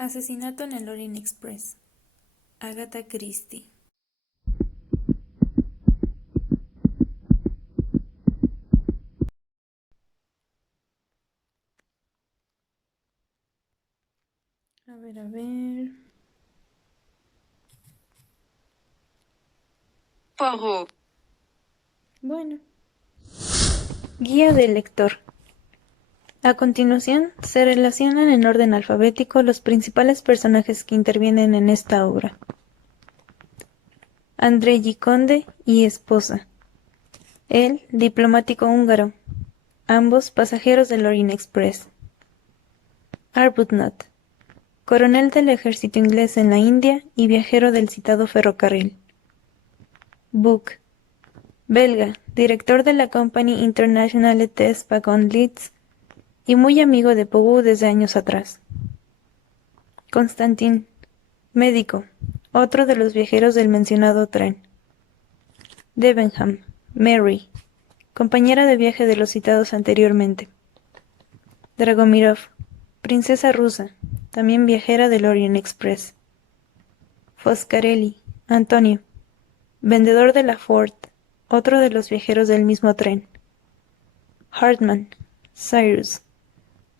Asesinato en el Orient Express. Agatha Christie. A ver. Poirot. Bueno. Guía del lector. A continuación, se relacionan en orden alfabético los principales personajes que intervienen en esta obra. André Giconde y esposa. Él, diplomático húngaro. Ambos pasajeros del Orient Express. Arbuthnot, coronel del ejército inglés en la India y viajero del citado ferrocarril. Buck, belga, director de la Compagnie Internationale des Wagons Lits y muy amigo de Pogu desde años atrás. Constantin, médico, otro de los viajeros del mencionado tren. Debenham, Mary, compañera de viaje de los citados anteriormente. Dragomirov, princesa rusa, también viajera del Orient Express. Foscarelli, Antonio, vendedor de la Ford, otro de los viajeros del mismo tren. Hartman, Cyrus,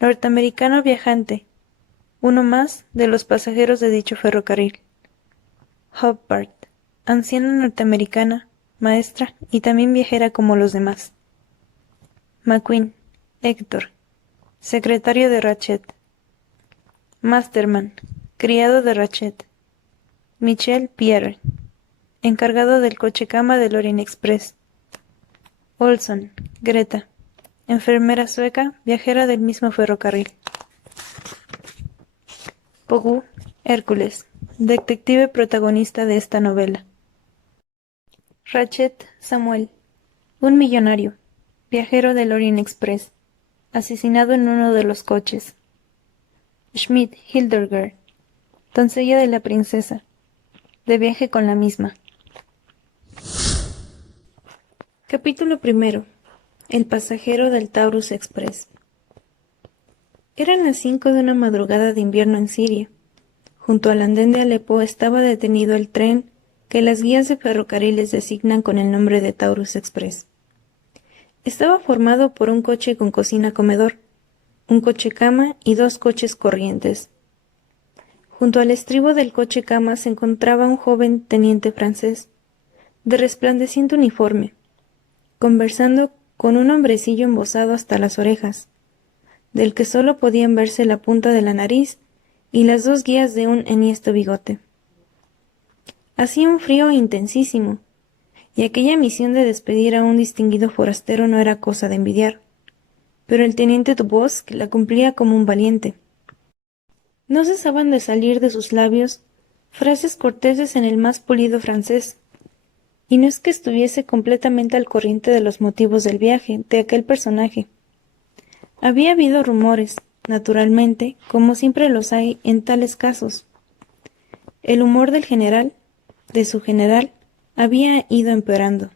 norteamericano viajante, uno más de los pasajeros de dicho ferrocarril. Hubbard, anciana norteamericana, maestra y también viajera como los demás. McQueen, Héctor, secretario de Ratchet. Masterman, criado de Ratchet. Michel Pierre, encargado del coche-cama del Orient Express. Olson, Greta, enfermera sueca, viajera del mismo ferrocarril. Pogu, Hércules, detective protagonista de esta novela. Ratchet, Samuel, un millonario, viajero del Orient Express, asesinado en uno de los coches. Schmidt, Hildegard, doncella de la princesa, de viaje con la misma. Capítulo primero. El pasajero del Taurus Express. Eran las 5 de una madrugada de invierno en Siria. Junto al andén de Alepo estaba detenido el tren que las guías de ferrocarriles designan con el nombre de Taurus Express. Estaba formado por un coche con cocina-comedor, un coche-cama y 2 coches corrientes. Junto al estribo del coche-cama se encontraba un joven teniente francés, de resplandeciente uniforme, conversando con un hombrecillo embozado hasta las orejas, del que solo podían verse la punta de la nariz y las 2 guías de un enhiesto bigote. Hacía un frío intensísimo, y aquella misión de despedir a un distinguido forastero no era cosa de envidiar, pero el teniente Dubosc la cumplía como un valiente. No cesaban de salir de sus labios frases corteses en el más pulido francés, y no es que estuviese completamente al corriente de los motivos del viaje de aquel personaje. Había habido rumores, naturalmente, como siempre los hay en tales casos. El humor del general, de su general, había ido empeorando.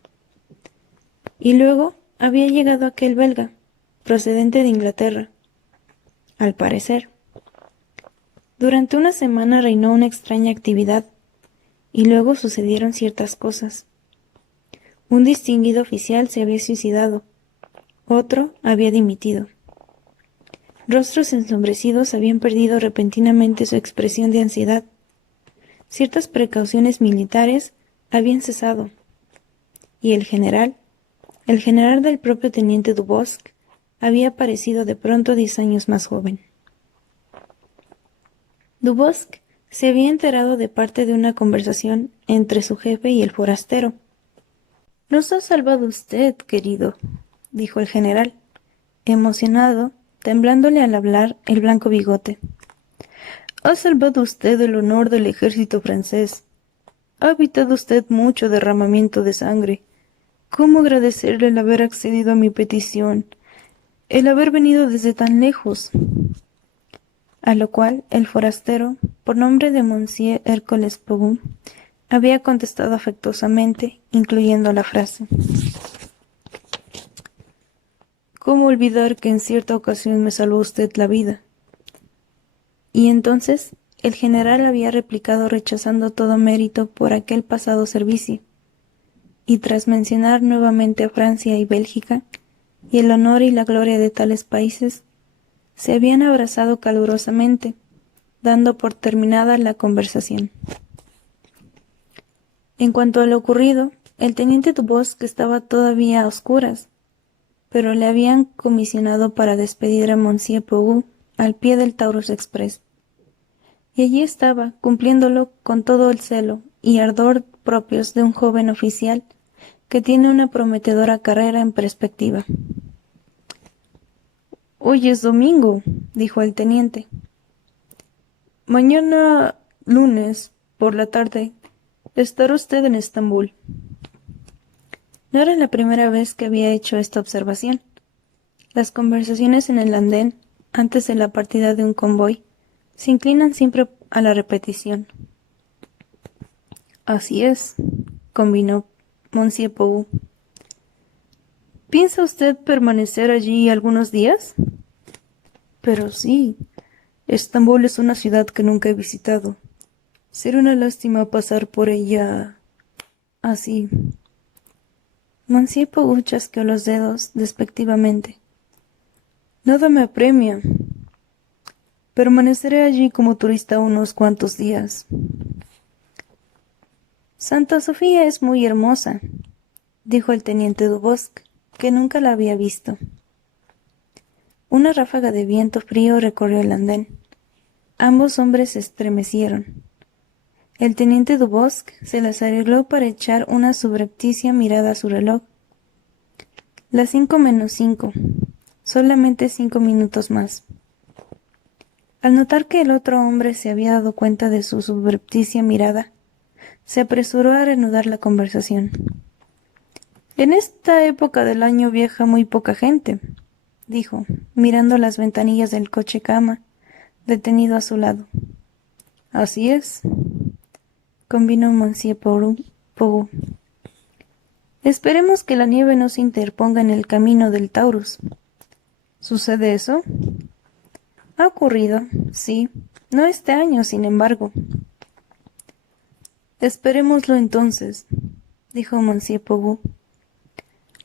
Y luego había llegado aquel belga, procedente de Inglaterra. Al parecer. Durante una semana reinó una extraña actividad, y luego sucedieron ciertas cosas. Un distinguido oficial se había suicidado, otro había dimitido. Rostros ensombrecidos habían perdido repentinamente su expresión de ansiedad. Ciertas precauciones militares habían cesado, y el general del propio teniente Dubosc, había aparecido de pronto 10 años más joven. Dubosc se había enterado de parte de una conversación entre su jefe y el forastero. «Nos ha salvado usted, querido», dijo el general, emocionado, temblándole al hablar el blanco bigote. «Ha salvado usted el honor del ejército francés. Ha evitado usted mucho derramamiento de sangre. ¿Cómo agradecerle el haber accedido a mi petición? El haber venido desde tan lejos». A lo cual el forastero, por nombre de Monsieur Hércules Pogu, había contestado afectuosamente, incluyendo la frase: «¿Cómo olvidar que en cierta ocasión me salvó usted la vida?». Y entonces el general había replicado rechazando todo mérito por aquel pasado servicio, y tras mencionar nuevamente a Francia y Bélgica, y el honor y la gloria de tales países, se habían abrazado calurosamente, dando por terminada la conversación. En cuanto a lo ocurrido, el teniente Dubosc estaba todavía a oscuras, pero le habían comisionado para despedir a Monsieur Pogu al pie del Taurus Express. Y allí estaba, cumpliéndolo con todo el celo y ardor propios de un joven oficial que tiene una prometedora carrera en perspectiva. «Hoy es domingo», dijo el teniente. «Mañana, lunes, por la tarde, estará usted en Estambul». No era la primera vez que había hecho esta observación. Las conversaciones en el andén, antes de la partida de un convoy, se inclinan siempre a la repetición. «Así es», convinó Monsieur Pogu. «¿Piensa usted permanecer allí algunos días?» «Pero sí. Estambul es una ciudad que nunca he visitado. Será una lástima pasar por ella así». Monsieur Pogu chasqueó los dedos despectivamente. «Nada me apremia. Permaneceré allí como turista unos cuantos días». «Santa Sofía es muy hermosa», dijo el teniente Dubosc, que nunca la había visto. Una ráfaga de viento frío recorrió el andén. Ambos hombres se estremecieron. El teniente Dubosc se las arregló para echar una subrepticia mirada a su reloj. Las 5:05. Solamente 5 minutos más. Al notar que el otro hombre se había dado cuenta de su subrepticia mirada, se apresuró a reanudar la conversación. «En esta época del año viaja muy poca gente», dijo, mirando las ventanillas del coche cama, detenido a su lado. «Así es», convino Monsieur Pogu. «Esperemos que la nieve no se interponga en el camino del Taurus». «¿Sucede eso?» «Ha ocurrido, sí. No este año, sin embargo». «Esperémoslo entonces», dijo Monsieur Pogu.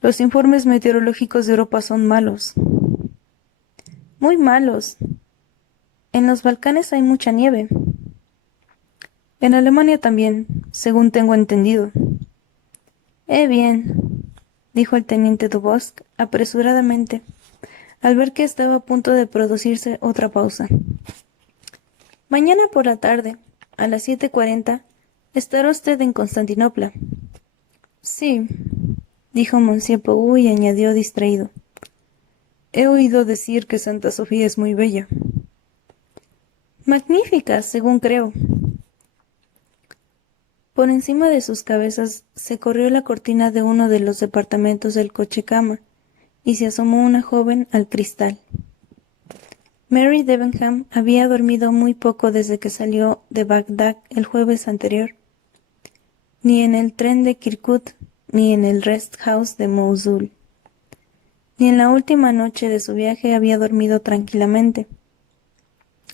«Los informes meteorológicos de Europa son malos». «Muy malos. En los Balcanes hay mucha nieve». «En Alemania también, según tengo entendido». Bien», dijo el teniente Dubosc apresuradamente, al ver que estaba a punto de producirse otra pausa. «Mañana por la tarde, a las 7:40, estará usted en Constantinopla». «Sí», dijo Monsieur Pogu y añadió distraído. «He oído decir que Santa Sofía es muy bella». «Magnífica, según creo». Por encima de sus cabezas se corrió la cortina de uno de los departamentos del coche cama y se asomó una joven al cristal. Mary Debenham había dormido muy poco desde que salió de Bagdad el jueves anterior. Ni en el tren de Kirkuk, ni en el rest house de Mosul, ni en la última noche de su viaje había dormido tranquilamente.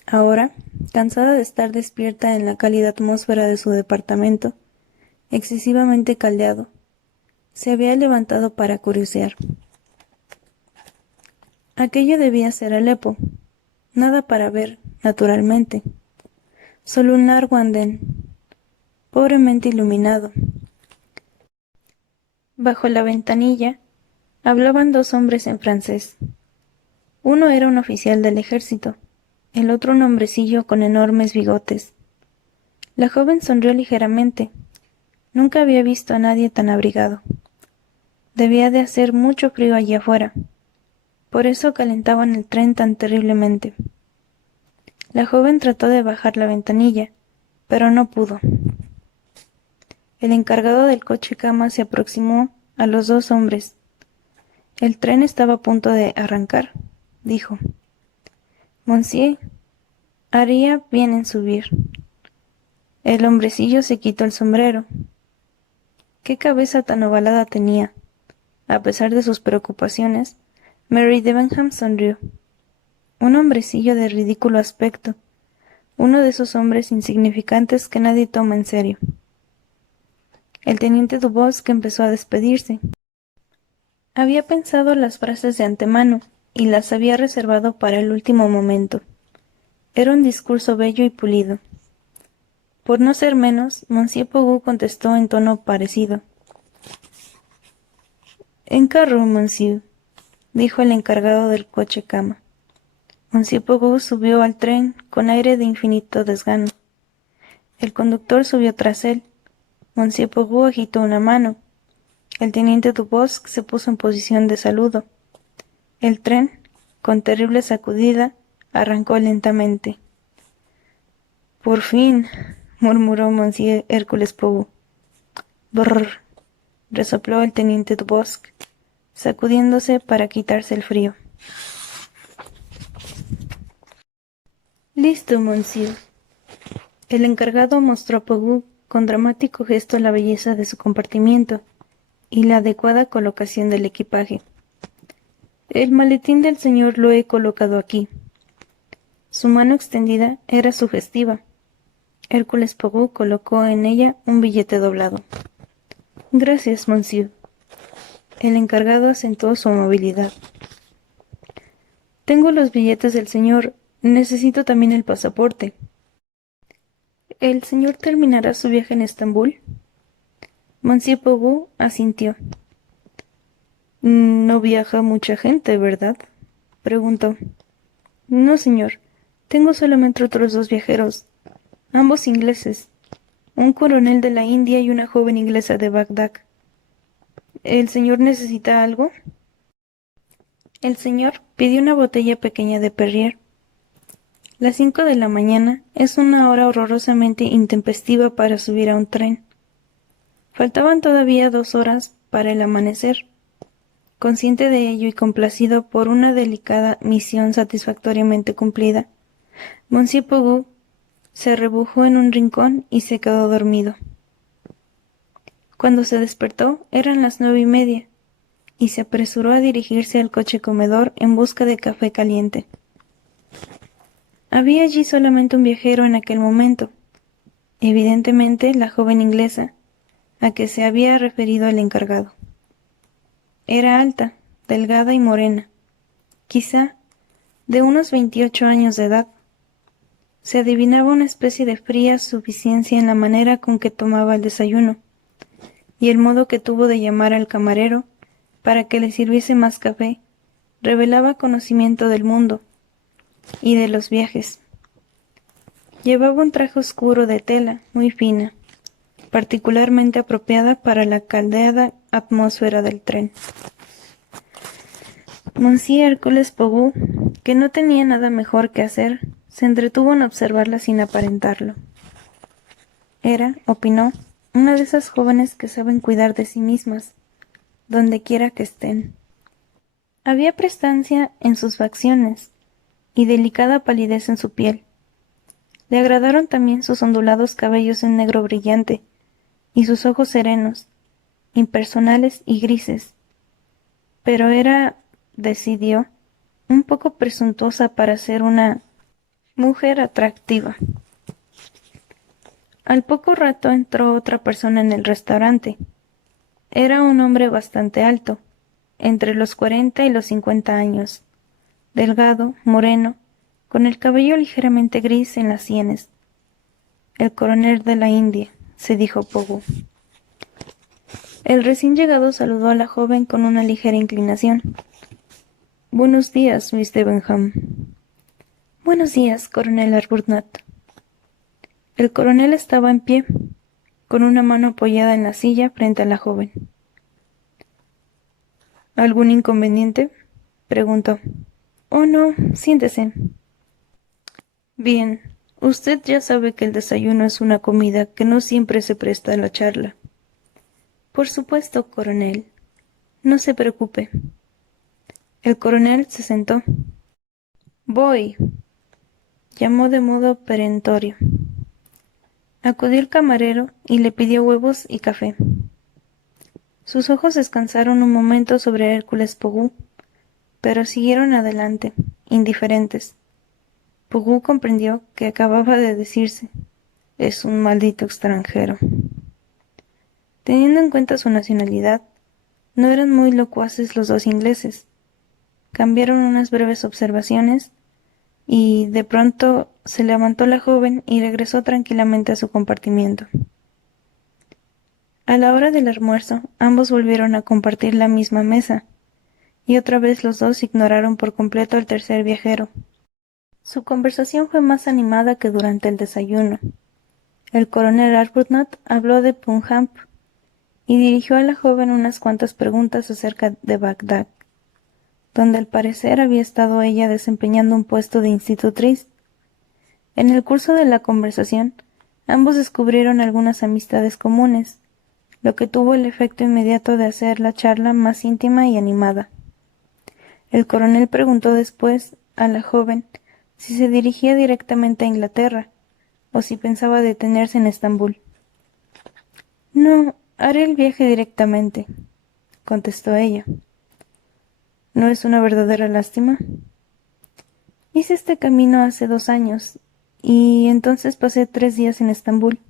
Ahora, cansada de estar despierta en la cálida atmósfera de su departamento, excesivamente caldeado, se había levantado para curiosear. Aquello debía ser Alepo. Nada para ver, naturalmente. Solo un largo andén, pobremente iluminado. Bajo la ventanilla hablaban 2 hombres en francés. Uno era un oficial del ejército, el otro un hombrecillo con enormes bigotes. La joven sonrió ligeramente. Nunca había visto a nadie tan abrigado. Debía de hacer mucho frío allí afuera. Por eso calentaban el tren tan terriblemente. La joven trató de bajar la ventanilla, pero no pudo. El encargado del coche cama se aproximó a los 2 hombres. «El tren estaba a punto de arrancar», dijo. «Monsieur, haría bien en subir». El hombrecillo se quitó el sombrero. Qué cabeza tan ovalada tenía. A pesar de sus preocupaciones, Mary Debenham sonrió. Un hombrecillo de ridículo aspecto, uno de esos hombres insignificantes que nadie toma en serio. El teniente Dubosc empezó a despedirse. Había pensado las frases de antemano y las había reservado para el último momento. Era un discurso bello y pulido. Por no ser menos, Monsieur Pogu contestó en tono parecido. «En carro, monsieur», dijo el encargado del coche cama. Monsieur Pogu subió al tren con aire de infinito desgano. El conductor subió tras él. Monsieur Pogu agitó una mano. El teniente Dubosc se puso en posición de saludo. El tren, con terrible sacudida, arrancó lentamente. «Por fin», murmuró Monsieur Hércules Pogu. «Brrr», resopló el teniente Dubosc, sacudiéndose para quitarse el frío. «Listo, monsieur». El encargado mostró a Pogu con dramático gesto la belleza de su compartimiento y la adecuada colocación del equipaje. «El maletín del señor lo he colocado aquí». Su mano extendida era sugestiva. Hércules Pogu colocó en ella un billete doblado. «Gracias, monsieur». El encargado acentuó su amabilidad. «Tengo los billetes del señor. Necesito también el pasaporte». «¿El señor terminará su viaje en Estambul?» Monsieur Pogu asintió. «No viaja mucha gente, ¿verdad?», preguntó. «No, señor. Tengo solamente otros 2 viajeros, ambos ingleses, un coronel de la India y una joven inglesa de Bagdad. ¿El señor necesita algo?» El señor pidió una botella pequeña de Perrier. Las 5 de la mañana es una hora horrorosamente intempestiva para subir a un tren. Faltaban todavía 2 horas para el amanecer. Consciente de ello y complacido por una delicada misión satisfactoriamente cumplida, Monsieur Pogu se arrebujó en un rincón y se quedó dormido. Cuando se despertó eran las 9:30 y se apresuró a dirigirse al coche comedor en busca de café caliente. Había allí solamente un viajero en aquel momento, evidentemente la joven inglesa, a que se había referido el encargado. Era alta, delgada y morena, quizá de unos 28 años de edad. Se adivinaba una especie de fría suficiencia en la manera con que tomaba el desayuno, y el modo que tuvo de llamar al camarero para que le sirviese más café revelaba conocimiento del mundo y de los viajes. Llevaba un traje oscuro de tela muy fina, particularmente apropiada para la caldeada atmósfera del tren. Monsieur Hércules Pogu, que no tenía nada mejor que hacer, se entretuvo en observarla sin aparentarlo. Era, opinó, una de esas jóvenes que saben cuidar de sí mismas, donde quiera que estén. Había prestancia en sus facciones y delicada palidez en su piel. Le agradaron también sus ondulados cabellos en negro brillante y sus ojos serenos, impersonales y grises. Pero era, decidió, un poco presuntuosa para ser una mujer atractiva. Al poco rato entró otra persona en el restaurante. Era un hombre bastante alto, entre los 40 y los 50 años, delgado, moreno, con el cabello ligeramente gris en las sienes. «El coronel de la India», se dijo Pogu. El recién llegado saludó a la joven con una ligera inclinación. «Buenos días, Miss Debenham». «Buenos días, coronel Arbuthnot». El coronel estaba en pie, con una mano apoyada en la silla frente a la joven. «¿Algún inconveniente?», preguntó. «Oh, no, siéntese». «Bien, usted ya sabe que el desayuno es una comida que no siempre se presta a la charla». «Por supuesto, coronel. No se preocupe». El coronel se sentó. «Voy», llamó de modo perentorio. Acudió el camarero y le pidió huevos y café. Sus ojos descansaron un momento sobre Hércules Pogu, pero siguieron adelante, indiferentes. Pugú comprendió que acababa de decirse: «Es un maldito extranjero». Teniendo en cuenta su nacionalidad, no eran muy locuaces los dos ingleses. Cambiaron unas breves observaciones y, de pronto, se levantó la joven y regresó tranquilamente a su compartimiento. A la hora del almuerzo, ambos volvieron a compartir la misma mesa, y otra vez los dos ignoraron por completo al tercer viajero. Su conversación fue más animada que durante el desayuno. El coronel Arbuthnot habló de Punjab y dirigió a la joven unas cuantas preguntas acerca de Bagdad, donde al parecer había estado ella desempeñando un puesto de institutriz. En el curso de la conversación, ambos descubrieron algunas amistades comunes, lo que tuvo el efecto inmediato de hacer la charla más íntima y animada. El coronel preguntó después a la joven si se dirigía directamente a Inglaterra o si pensaba detenerse en Estambul. «No, haré el viaje directamente», contestó ella. «¿No es una verdadera lástima? Hice este camino hace 2 años y entonces pasé 3 días en Estambul.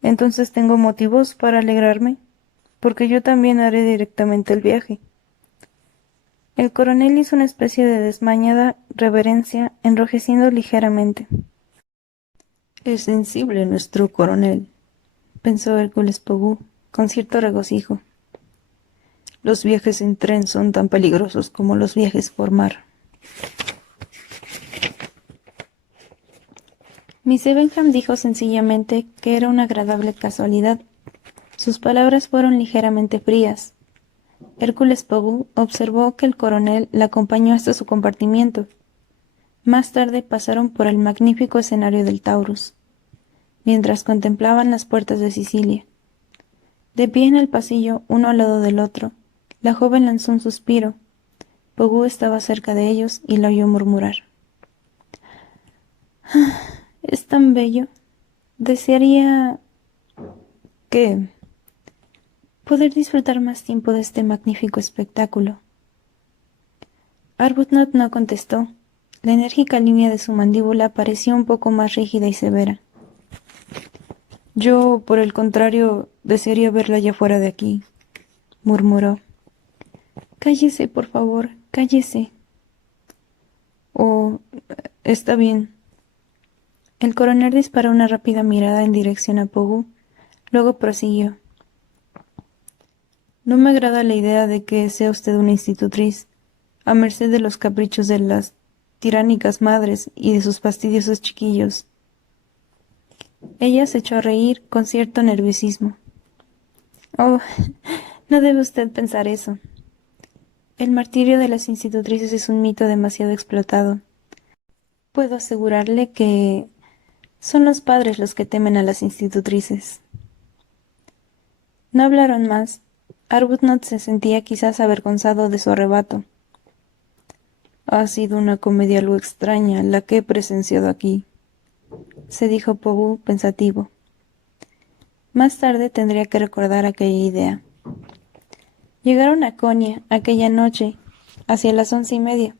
Entonces tengo motivos para alegrarme, porque yo también haré directamente el viaje». El coronel hizo una especie de desmañada reverencia, enrojeciendo ligeramente. «Es sensible nuestro coronel», pensó Hércules Pogú, con cierto regocijo. «Los viajes en tren son tan peligrosos como los viajes por mar». Miss Everingham dijo sencillamente que era una agradable casualidad. Sus palabras fueron ligeramente frías. Hércules Pogú observó que el coronel la acompañó hasta su compartimiento. Más tarde pasaron por el magnífico escenario del Taurus, mientras contemplaban las puertas de Sicilia. De pie en el pasillo, uno al lado del otro, la joven lanzó un suspiro. Pogú estaba cerca de ellos y la oyó murmurar: «Ah, es tan bello. Desearía...» «¿Qué?» «Poder disfrutar más tiempo de este magnífico espectáculo». Arbuthnot no contestó. La enérgica línea de su mandíbula pareció un poco más rígida y severa. «Yo, por el contrario, desearía verla ya fuera de aquí», murmuró. «Cállese, por favor, cállese». «Oh, está bien». El coronel disparó una rápida mirada en dirección a Pogú, luego prosiguió: «No me agrada la idea de que sea usted una institutriz, a merced de los caprichos de las tiránicas madres y de sus fastidiosos chiquillos». Ella se echó a reír con cierto nerviosismo. «Oh, no debe usted pensar eso. El martirio de las institutrices es un mito demasiado explotado. Puedo asegurarle que son los padres los que temen a las institutrices». No hablaron más. Arbuthnot se sentía quizás avergonzado de su arrebato. «Ha sido una comedia algo extraña la que he presenciado aquí», se dijo Pogú pensativo. Más tarde tendría que recordar aquella idea. Llegaron a Konya aquella noche, hacia las 11:30.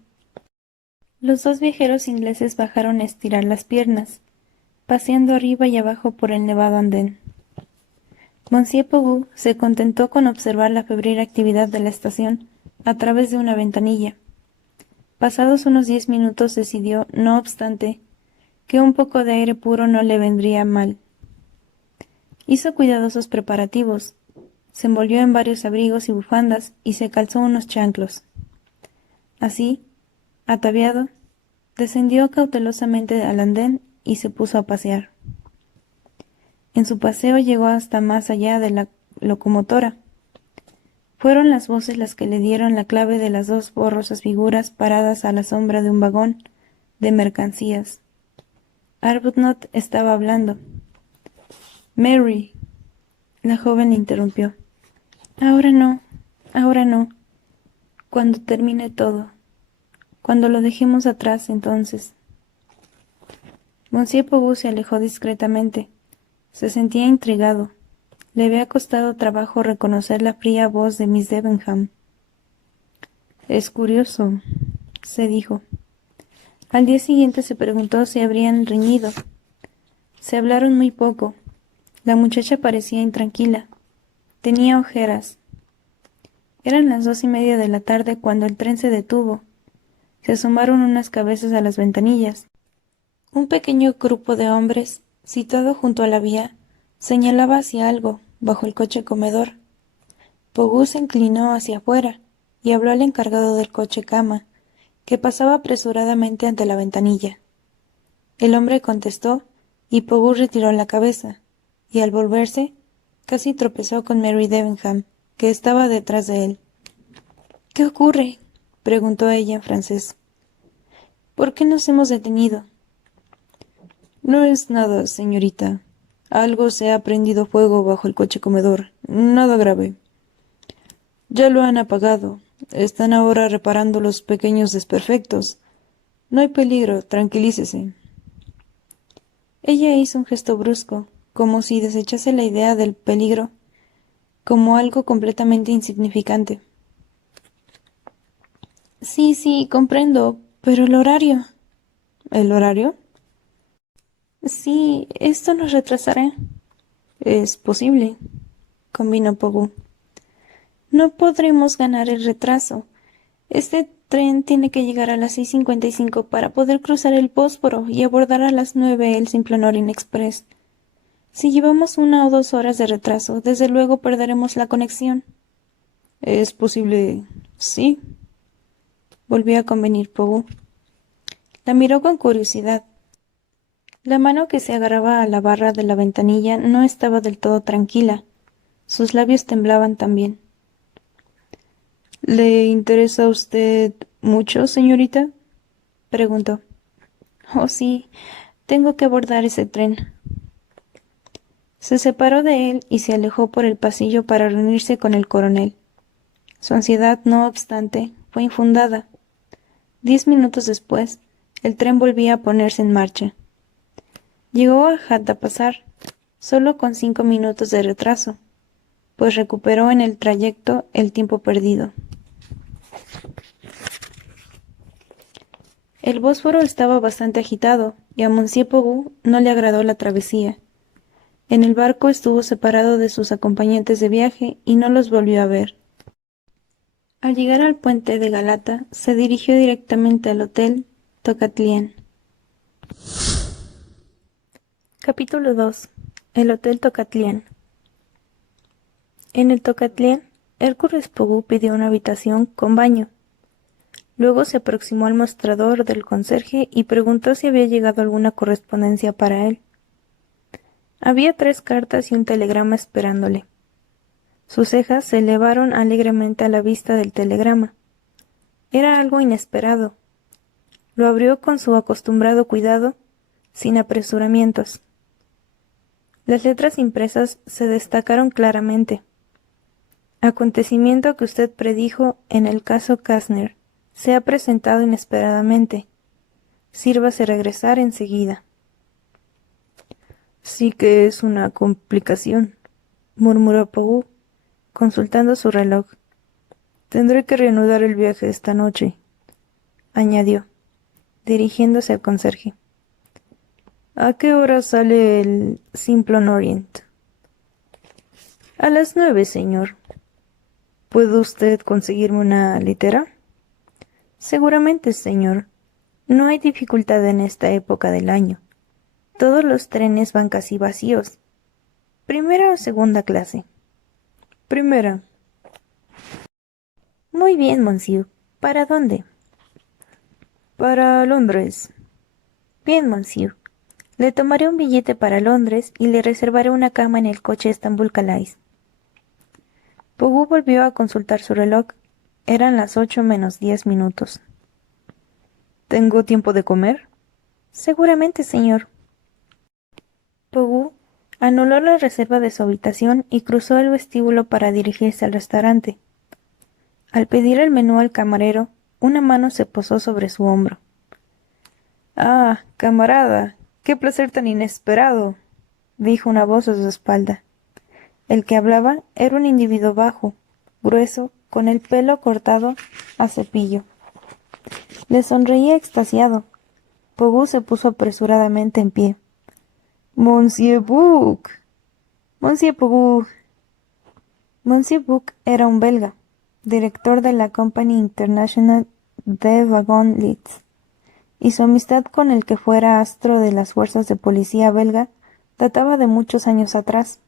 Los dos viajeros ingleses bajaron a estirar las piernas, paseando arriba y abajo por el nevado andén. Monsieur Pogú se contentó con observar la febril actividad de la estación a través de una ventanilla. Pasados unos 10 minutos decidió, no obstante, que un poco de aire puro no le vendría mal. Hizo cuidadosos preparativos, se envolvió en varios abrigos y bufandas y se calzó unos chanclos. Así, ataviado, descendió cautelosamente al andén y se puso a pasear. En su paseo llegó hasta más allá de la locomotora. Fueron las voces las que le dieron la clave de las 2 borrosas figuras paradas a la sombra de un vagón de mercancías. Arbuthnot estaba hablando. «Mary», la joven le interrumpió. «Ahora no, ahora no. Cuando termine todo. Cuando lo dejemos atrás, entonces». Monsieur Pogú se alejó discretamente. Se sentía intrigado. Le había costado trabajo reconocer la fría voz de Miss Everingham. «Es curioso», se dijo. Al día siguiente se preguntó si habrían reñido. Se hablaron muy poco. La muchacha parecía intranquila. Tenía ojeras. Eran las 2:30 de la tarde cuando el tren se detuvo. Se asomaron unas cabezas a las ventanillas. Un pequeño grupo de hombres, situado junto a la vía, señalaba hacia algo, bajo el coche comedor. Pogú se inclinó hacia afuera y habló al encargado del coche cama, que pasaba apresuradamente ante la ventanilla. El hombre contestó y Pogú retiró la cabeza, y al volverse, casi tropezó con Mary Debenham, que estaba detrás de él. —¿Qué ocurre? —preguntó ella en francés. —¿Por qué nos hemos detenido? —No es nada, señorita. Algo se ha prendido fuego bajo el coche comedor. Nada grave. Ya lo han apagado. Están ahora reparando los pequeños desperfectos. No hay peligro, tranquilícese. Ella hizo un gesto brusco, como si desechase la idea del peligro, como algo completamente insignificante. Sí, comprendo, pero el horario. ¿El horario? Sí, esto nos retrasará. Es posible, convino Pogú. No podremos ganar el retraso. Este tren tiene que llegar a las 6:55 para poder cruzar el Bósforo y abordar a las 9 el Simplon Orient Express. Si llevamos 1 o 2 horas de retraso, desde luego perderemos la conexión. Es posible, sí, volvió a convenir Pogú. La miró con curiosidad. La mano que se agarraba a la barra de la ventanilla no estaba del todo tranquila. Sus labios temblaban también. —¿Le interesa a usted mucho, señorita? —preguntó. —Oh, sí, tengo que abordar ese tren. Se separó de él y se alejó por el pasillo para reunirse con el coronel. Su ansiedad, no obstante, fue infundada. 10 minutos después, el tren volvía a ponerse en marcha. Llegó a Hattapasar, solo con 5 minutos de retraso, pues recuperó en el trayecto el tiempo perdido. El Bósforo estaba bastante agitado, y a Monsieur Pogú no le agradó la travesía. En el barco estuvo separado de sus acompañantes de viaje y no los volvió a ver. Al llegar al puente de Galata, se dirigió directamente al hotel Tocatlián. Capítulo 2. El Hotel Tocatlián. En el Tocatlián, Hércules Pogú pidió una habitación con baño. Luego se aproximó al mostrador del conserje y preguntó si había llegado alguna correspondencia para él. Había 3 cartas y un telegrama esperándole. Sus cejas se elevaron alegremente a la vista del telegrama. Era algo inesperado. Lo abrió con su acostumbrado cuidado, sin apresuramientos. Las letras impresas se destacaron claramente. Acontecimiento que usted predijo en el caso Kastner se ha presentado inesperadamente. Sírvase regresar enseguida. Sí que es una complicación, murmuró Pogú, consultando su reloj. Tendré que reanudar el viaje esta noche, añadió, dirigiéndose al conserje. ¿A qué hora sale el Simplon Orient? A las 9, señor. ¿Puede usted conseguirme una litera? Seguramente, señor. No hay dificultad en esta época del año. Todos los trenes van casi vacíos. ¿Primera o segunda clase? Primera. Muy bien, monsieur. ¿Para dónde? Para Londres. Bien, monsieur. Le tomaré un billete para Londres y le reservaré una cama en el coche Estambul Calais. Pogú volvió a consultar su reloj. Eran las 8 menos 10 minutos. ¿Tengo tiempo de comer? Seguramente, señor. Pogú anuló la reserva de su habitación y cruzó el vestíbulo para dirigirse al restaurante. Al pedir el menú al camarero, una mano se posó sobre su hombro. —Ah, camarada, qué placer tan inesperado —dijo una voz a su espalda. El que hablaba era un individuo bajo, grueso, con el pelo cortado a cepillo. Le sonreía extasiado, Pogu se puso apresuradamente en pie. «Monsieur Buck. Monsieur Pogu». Monsieur Buck era un belga, director de la Compagnie Internationale de Wagons Lits, y su amistad con el que fuera astro de las fuerzas de policía belga databa de muchos años atrás.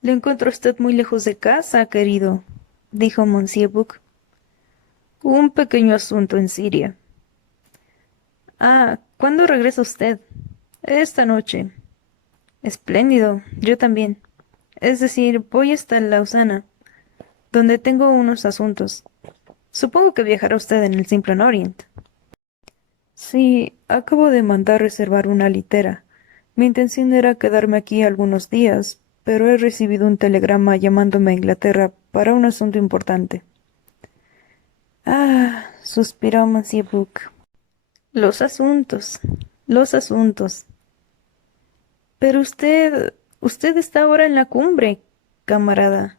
«Le encuentro usted muy lejos de casa, querido», dijo Monsieur Buck. «Un pequeño asunto en Siria». «Ah, ¿cuándo regresa usted?» «Esta noche». «Espléndido, yo también. Es decir, voy hasta Lausana, donde tengo unos asuntos. Supongo que viajará usted en el Simplon Orient». «Sí, acabo de mandar reservar una litera. Mi intención era quedarme aquí algunos días, pero he recibido un telegrama llamándome a Inglaterra para un asunto importante». «Ah», suspiró Monsieur Buck. Los asuntos. Pero usted está ahora en la cumbre, camarada».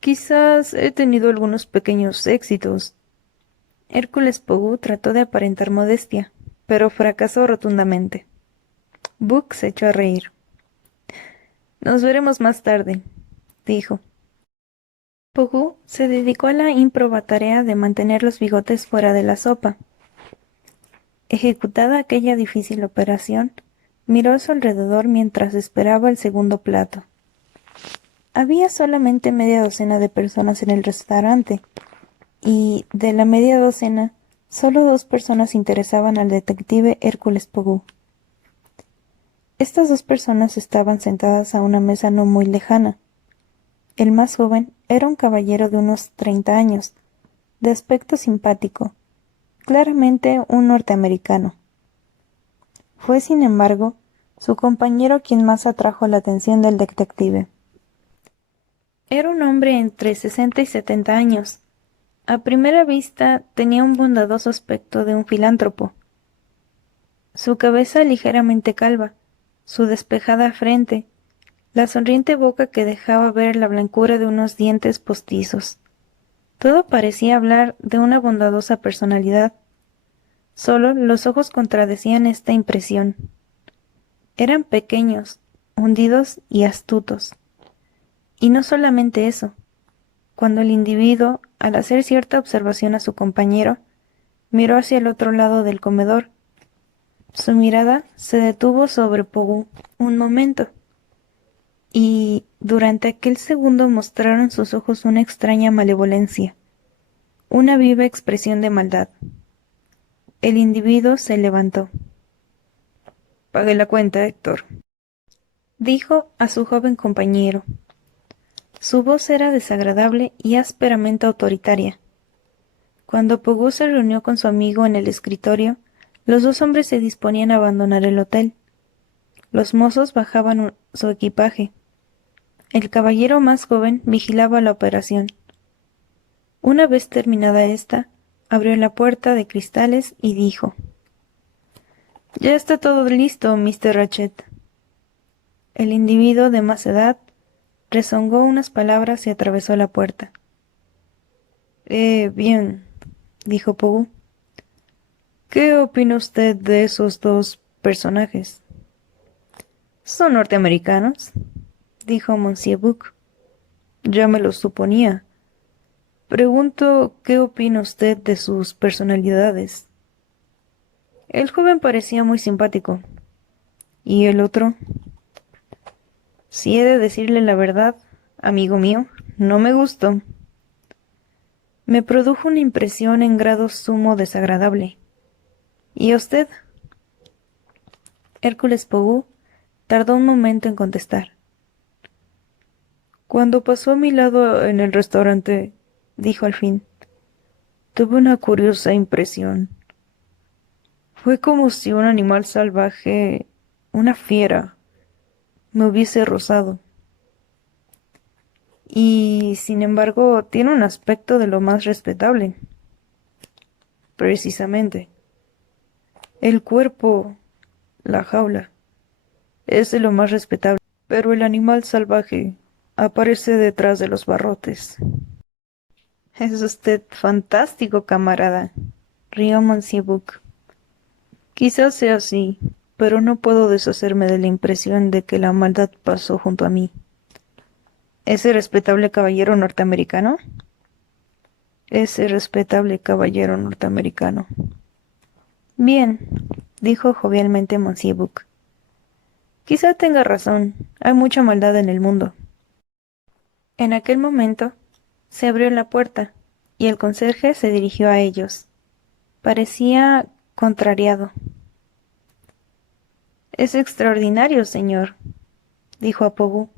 «Quizás he tenido algunos pequeños éxitos». Hércules Pogu trató de aparentar modestia, pero fracasó rotundamente. Buck se echó a reír. «Nos veremos más tarde», dijo. Pogu se dedicó a la ímproba tarea de mantener los bigotes fuera de la sopa. Ejecutada aquella difícil operación, miró a su alrededor mientras esperaba el segundo plato. Había solamente media docena de personas en el restaurante, y de la media docena, solo 2 personas interesaban al detective Hércules Pogu. Estas 2 personas estaban sentadas a una mesa no muy lejana. El más joven era un caballero de unos 30 años, de aspecto simpático, claramente un norteamericano. Fue, sin embargo, su compañero quien más atrajo la atención del detective. Era un hombre entre 60 y 70 años. A primera vista tenía un bondadoso aspecto de un filántropo. Su cabeza ligeramente calva, su despejada frente, la sonriente boca que dejaba ver la blancura de unos dientes postizos. Todo parecía hablar de una bondadosa personalidad. Solo los ojos contradecían esta impresión. Eran pequeños, hundidos y astutos. Y no solamente eso. Cuando el individuo, al hacer cierta observación a su compañero, miró hacia el otro lado del comedor, su mirada se detuvo sobre Pogu un momento, y durante aquel segundo mostraron sus ojos una extraña malevolencia, una viva expresión de maldad. El individuo se levantó. «Pague la cuenta, Héctor», dijo a su joven compañero. Su voz era desagradable y ásperamente autoritaria. Cuando Pogu se reunió con su amigo en el escritorio, los 2 hombres se disponían a abandonar el hotel. Los mozos bajaban su equipaje. El caballero más joven vigilaba la operación. Una vez terminada esta, abrió la puerta de cristales y dijo: «Ya está todo listo, Mr. Ratchet». El individuo de más edad rezongó unas palabras y atravesó la puerta. Bien», dijo Pogu. «¿Qué opina usted de esos 2 personajes?» «Son norteamericanos», dijo Monsieur Buck. «Ya me lo suponía. Pregunto, ¿qué opina usted de sus personalidades?» El joven parecía muy simpático. ¿Y el otro? Si he de decirle la verdad, amigo mío, no me gustó. Me produjo una impresión en grado sumo desagradable. ¿Y a usted? Hércules Pogu tardó un momento en contestar. «Cuando pasó a mi lado en el restaurante», dijo al fin, «tuve una curiosa impresión. Fue como si un animal salvaje, una fiera, me hubiese rozado. Y, sin embargo, tiene un aspecto de lo más respetable». «Precisamente. El cuerpo, la jaula, es de lo más respetable, pero el animal salvaje aparece detrás de los barrotes». «Es usted fantástico, camarada», rió Monsieur Buck. Quizás sea así, pero no puedo deshacerme de la impresión de que la maldad pasó junto a mí. ¿Ese respetable caballero norteamericano? Ese respetable caballero norteamericano. Bien, dijo jovialmente Monsieur Buck. Quizá tenga razón, hay mucha maldad en el mundo. En aquel momento se abrió la puerta y el conserje se dirigió a ellos. Parecía contrariado. Es extraordinario, señor, dijo a Pogu.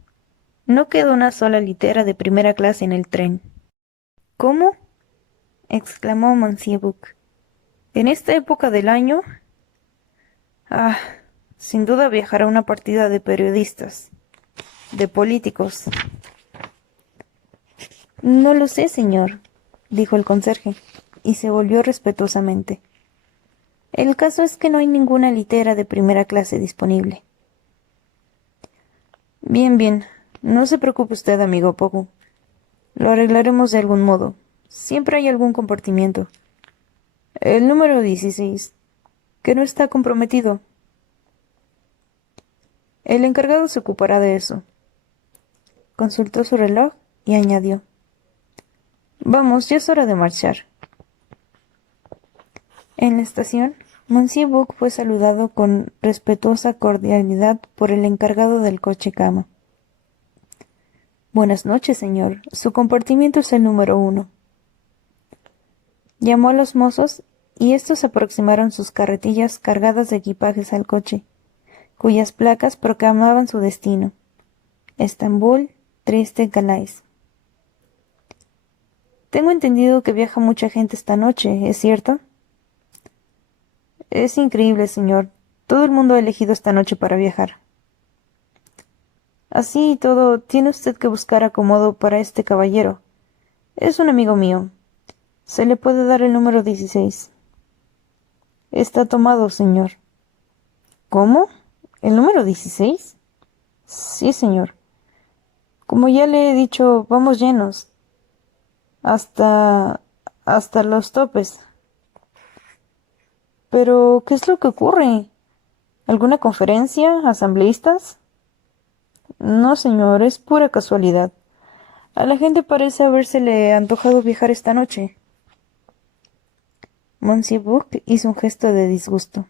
No quedó una sola litera de primera clase en el tren. ¿Cómo? Exclamó Monsieur Buck. ¿En esta época del año? Ah, sin duda viajará una partida de periodistas, de políticos. No lo sé, señor, dijo el conserje, y se volvió respetuosamente. El caso es que no hay ninguna litera de primera clase disponible. Bien, bien, no se preocupe usted, amigo Pogu. Lo arreglaremos de algún modo. Siempre hay algún compartimiento. El número 16, que no está comprometido. El encargado se ocupará de eso. Consultó su reloj y añadió. Vamos, ya es hora de marchar. En la estación, Monsieur Buck fue saludado con respetuosa cordialidad por el encargado del coche cama. Buenas noches, señor. Su compartimiento es el número 1. Llamó a los mozos y estos aproximaron sus carretillas cargadas de equipajes al coche, cuyas placas proclamaban su destino: Estambul, Trieste, Calais. Tengo entendido que viaja mucha gente esta noche, ¿es cierto? Es increíble, señor. Todo el mundo ha elegido esta noche para viajar. Así y todo, tiene usted que buscar acomodo para este caballero. Es un amigo mío. Se le puede dar el número 16. Está tomado, señor. ¿Cómo? ¿El número 16? Sí, señor. Como ya le he dicho, vamos llenos. Hasta los topes. Pero, ¿qué es lo que ocurre? ¿Alguna conferencia? ¿Asambleístas? No, señor, es pura casualidad. A la gente parece habérsele antojado viajar esta noche. Monsieur Buck hizo un gesto de disgusto.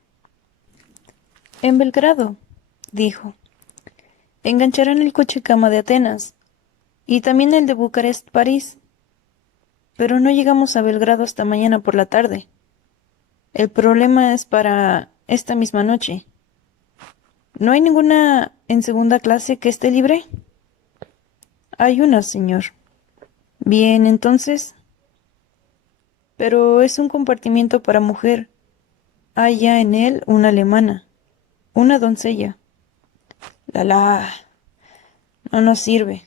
En Belgrado, dijo. Engancharán el coche cama de Atenas y también el de Bucarest, París. Pero no llegamos a Belgrado hasta mañana por la tarde. El problema es para esta misma noche. ¿No hay ninguna en segunda clase que esté libre? Hay una, señor. Bien, entonces. Pero es un compartimiento para mujer. Hay ya en él una alemana, una doncella. La. No nos sirve,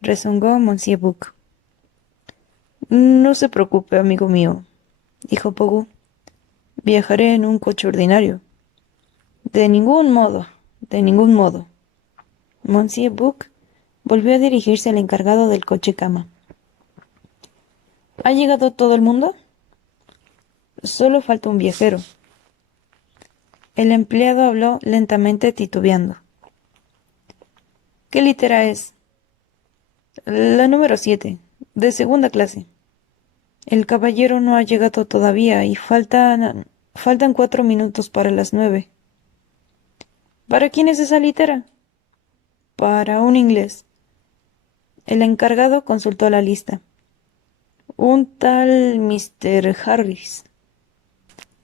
rezongó Monsieur Buck. No se preocupe, amigo mío, dijo Pogu. Viajaré en un coche ordinario. De ningún modo, de ningún modo. Monsieur Buck volvió a dirigirse al encargado del coche cama. ¿Ha llegado todo el mundo? Solo falta un viajero. El empleado habló lentamente, titubeando. ¿Qué litera es? La número 7, de segunda clase. El caballero no ha llegado todavía y faltan 4 minutos para las 9. ¿Para quién es esa litera? Para un inglés. El encargado consultó la lista. Un tal Mr. Harris.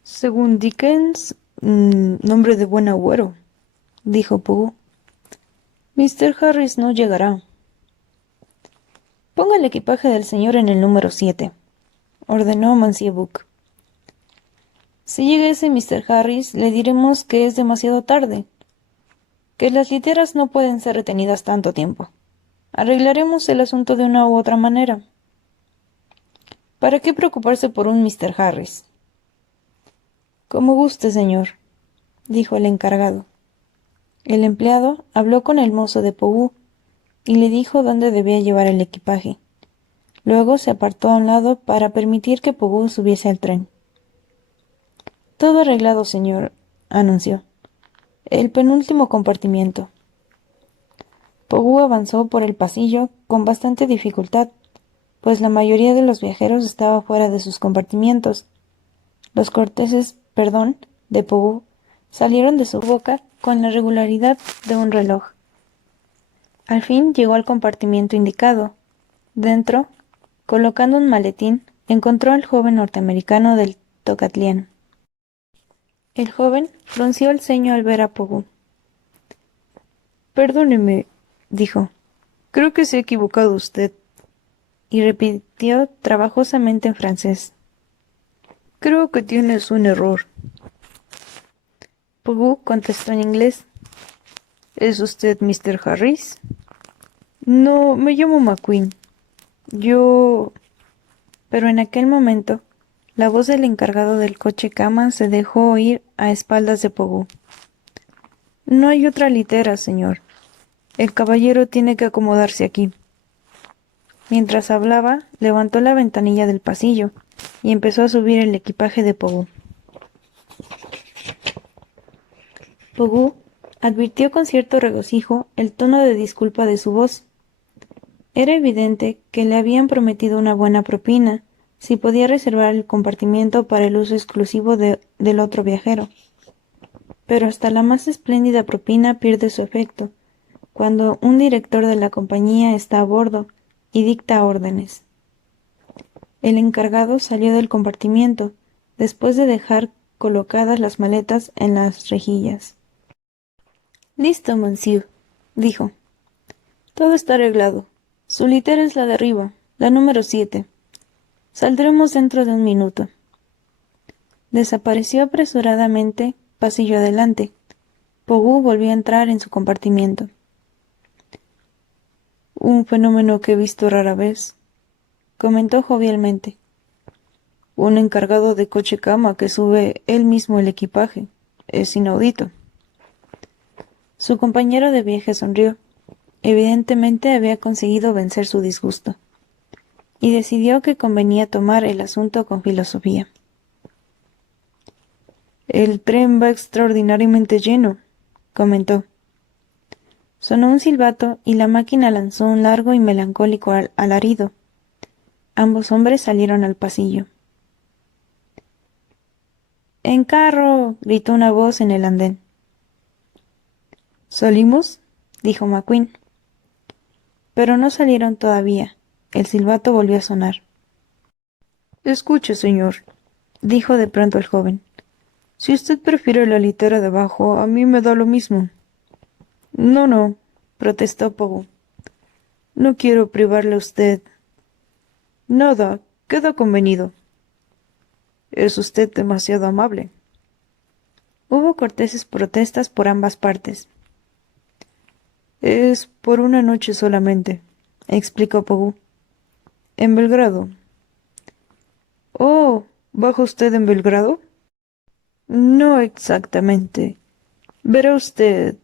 Según Dickens, nombre de buen agüero, dijo Pogu. Mr. Harris no llegará. Ponga el equipaje del señor en el número 7, ordenó Monsieur Buck. Si llega ese Mr. Harris, le diremos que es demasiado tarde, que las literas no pueden ser retenidas tanto tiempo. Arreglaremos el asunto de una u otra manera. ¿Para qué preocuparse por un Mr. Harris? Como guste, señor, dijo el encargado. El empleado habló con el mozo de Pogu y le dijo dónde debía llevar el equipaje. Luego se apartó a un lado para permitir que Pogu subiese al tren. Todo arreglado, señor, anunció. El penúltimo compartimiento. Pogú avanzó por el pasillo con bastante dificultad, pues la mayoría de los viajeros estaba fuera de sus compartimientos. Los corteses perdón de Pogú salieron de su boca con la regularidad de un reloj. Al fin llegó al compartimiento indicado. Dentro, colocando un maletín, encontró al joven norteamericano del Tocatlián. El joven frunció el ceño al ver a Pogú. Perdóneme, dijo. Creo que se ha equivocado usted. Y repitió trabajosamente en francés. Creo que tienes un error. Pogú contestó en inglés. ¿Es usted Mr. Harris? No, me llamo McQueen. Yo... Pero en aquel momento, la voz del encargado del coche cama se dejó oír a espaldas de Pogú. No hay otra litera, señor. El caballero tiene que acomodarse aquí. Mientras hablaba, levantó la ventanilla del pasillo y empezó a subir el equipaje de Pogú. Pogú advirtió con cierto regocijo el tono de disculpa de su voz. Era evidente que le habían prometido una buena propina si podía reservar el compartimiento para el uso exclusivo del otro viajero. Pero hasta la más espléndida propina pierde su efecto cuando un director de la compañía está a bordo y dicta órdenes. El encargado salió del compartimiento después de dejar colocadas las maletas en las rejillas. Listo, monsieur, dijo. Todo está arreglado. Su litera es la de arriba, la número 7. Saldremos dentro de un minuto. Desapareció apresuradamente, pasillo adelante. Pogú volvió a entrar en su compartimiento. Un fenómeno que he visto rara vez, comentó jovialmente. Un encargado de coche cama que sube él mismo el equipaje. Es inaudito. Su compañero de viaje sonrió. Evidentemente había conseguido vencer su disgusto, y decidió que convenía tomar el asunto con filosofía. El tren va extraordinariamente lleno, comentó. Sonó un silbato y la máquina lanzó un largo y melancólico alarido. Ambos hombres salieron al pasillo. ¡En carro! Gritó una voz en el andén. ¿Salimos? Dijo McQueen. Pero no salieron todavía. El silbato volvió a sonar. Escuche, señor, dijo de pronto el joven. Si usted prefiere la litera de abajo, a mí me da lo mismo. No, protestó Pogú. No quiero privarle a usted. Nada, queda convenido. Es usted demasiado amable. Hubo corteses protestas por ambas partes. Es por una noche solamente, explicó Pogú. En Belgrado. Oh, ¿baja usted en Belgrado? No exactamente. Verá usted.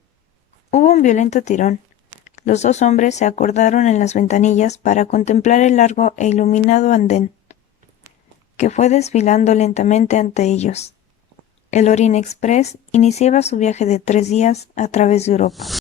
Hubo un violento tirón. Los dos hombres se acordaron en las ventanillas para contemplar el largo e iluminado andén, que fue desfilando lentamente ante ellos. El Orient Express iniciaba su viaje de 3 días a través de Europa.